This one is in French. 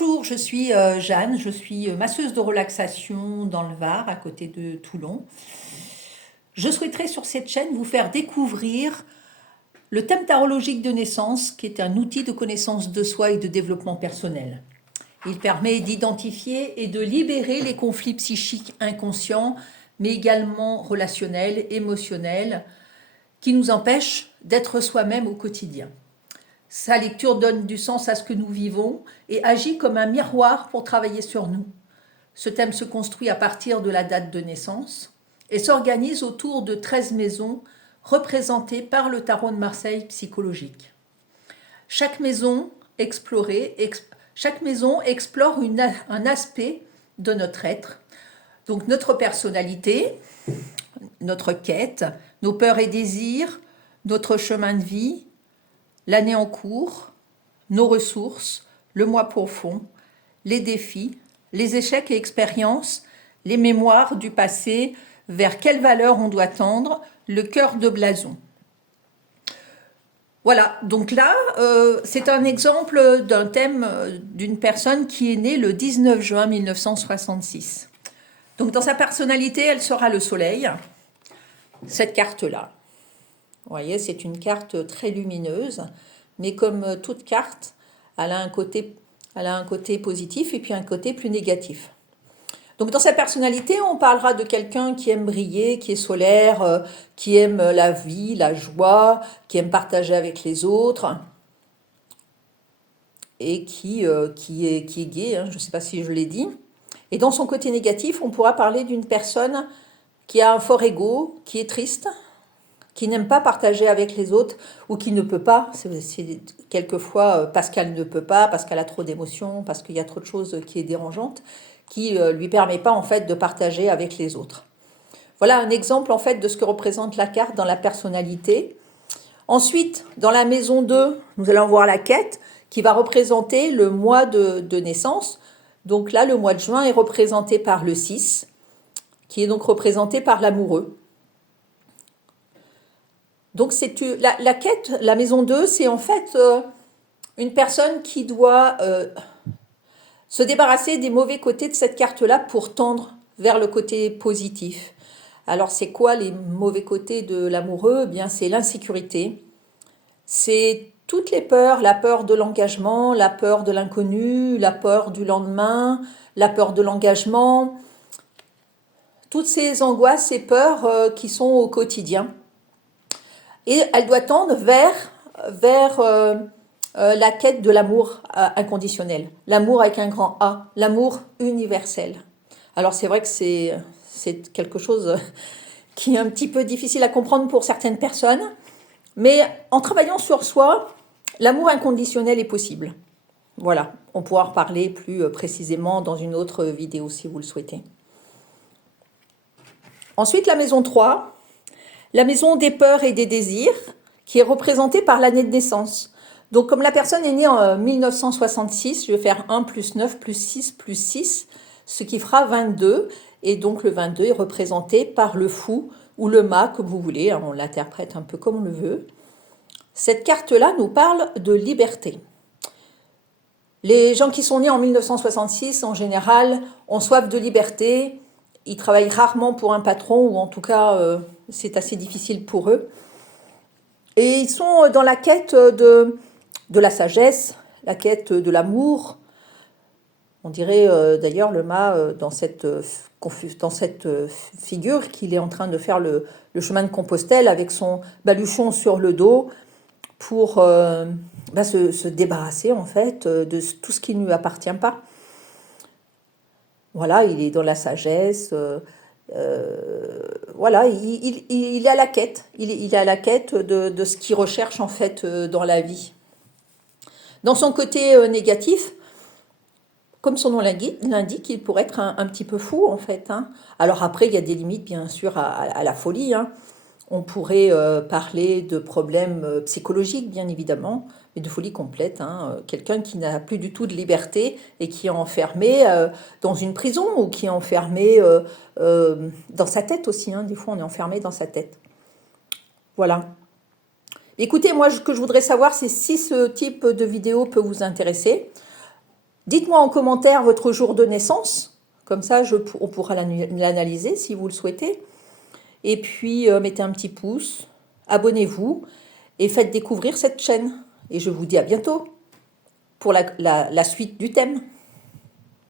Bonjour, je suis Jeanne, je suis masseuse de relaxation dans le Var, à côté de Toulon. Je souhaiterais sur cette chaîne vous faire découvrir le thème tarologique de naissance, qui est un outil de connaissance de soi et de développement personnel. Il permet d'identifier et de libérer les conflits psychiques inconscients, mais également relationnels, émotionnels, qui nous empêchent d'être soi-même au quotidien. Sa lecture donne du sens à ce que nous vivons et agit comme un miroir pour travailler sur nous. Ce thème se construit à partir de la date de naissance et s'organise autour de 13 maisons représentées par le tarot de Marseille psychologique. Chaque maison explore un aspect de notre être, donc notre personnalité, notre quête, nos peurs et désirs, notre chemin de vie, l'année en cours, nos ressources, le moi profond, les défis, les échecs et expériences, les mémoires du passé, vers quelle valeur on doit tendre, le cœur de blason. Voilà, donc là, c'est un exemple d'un thème d'une personne qui est née le 19 juin 1966. Donc dans sa personnalité, elle sera le soleil, cette carte-là. Vous voyez, c'est une carte très lumineuse, mais comme toute carte, elle a un côté positif et puis un côté plus négatif. Donc dans sa personnalité, on parlera de quelqu'un qui aime briller, qui est solaire, qui aime la vie, la joie, qui aime partager avec les autres et qui est gai, hein, je ne sais pas si je l'ai dit. Et dans son côté négatif, on pourra parler d'une personne qui a un fort ego, qui est triste, qui n'aime pas partager avec les autres ou qui ne peut pas, c'est quelquefois parce qu'elle ne peut pas, parce qu'elle a trop d'émotions, parce qu'il y a trop de choses qui est dérangeante, qui lui permet pas en fait de partager avec les autres. Voilà un exemple en fait de ce que représente la carte dans la personnalité. Ensuite, dans la maison 2, nous allons voir la quête qui va représenter le mois de naissance. Donc là, le mois de juin est représenté par le 6, qui est donc représenté par l'amoureux. Donc la quête, la maison 2, c'est en fait une personne qui doit se débarrasser des mauvais côtés de cette carte-là pour tendre vers le côté positif. Alors c'est quoi les mauvais côtés de l'amoureux? Eh bien, c'est l'insécurité, c'est toutes les peurs, la peur de l'engagement, la peur de l'inconnu, la peur du lendemain, la peur de l'engagement, toutes ces angoisses, ces peurs qui sont au quotidien. Et elle doit tendre vers la quête de l'amour inconditionnel, l'amour avec un grand A, l'amour universel. Alors c'est vrai que c'est quelque chose qui est un petit peu difficile à comprendre pour certaines personnes, mais en travaillant sur soi, l'amour inconditionnel est possible. Voilà, on pourra en reparler plus précisément dans une autre vidéo si vous le souhaitez. Ensuite, la maison 3. La maison des peurs et des désirs, qui est représentée par l'année de naissance. Donc, comme la personne est née en 1966, je vais faire 1 plus 9 plus 6 plus 6, ce qui fera 22. Et donc, le 22 est représenté par le fou ou le mât, comme vous voulez. On l'interprète un peu comme on le veut. Cette carte-là nous parle de liberté. Les gens qui sont nés en 1966, en général, ont soif de liberté. Ils travaillent rarement pour un patron, ou en tout cas, c'est assez difficile pour eux. Et ils sont dans la quête de la sagesse, la quête de l'amour. On dirait d'ailleurs le mât dans cette figure qu'il est en train de faire le chemin de Compostelle avec son baluchon sur le dos pour se débarrasser en fait de tout ce qui ne lui appartient pas. Voilà, il est dans la sagesse. Voilà, il est à la quête. Il est à la quête de ce qu'il recherche en fait dans la vie. Dans son côté négatif, comme son nom l'indique, il pourrait être un petit peu fou en fait. Hein. Alors après, il y a des limites bien sûr à la folie. Hein. On pourrait parler de problèmes psychologiques, bien évidemment, mais de folie complète. Hein. Quelqu'un qui n'a plus du tout de liberté et qui est enfermé dans une prison ou qui est enfermé dans sa tête aussi. Hein. Des fois, on est enfermé dans sa tête. Voilà. Écoutez, moi, ce que je voudrais savoir, c'est si ce type de vidéo peut vous intéresser. Dites-moi en commentaire votre jour de naissance, comme ça on pourra l'analyser si vous le souhaitez. Et puis mettez un petit pouce, abonnez-vous et faites découvrir cette chaîne. Et je vous dis à bientôt pour la suite du thème.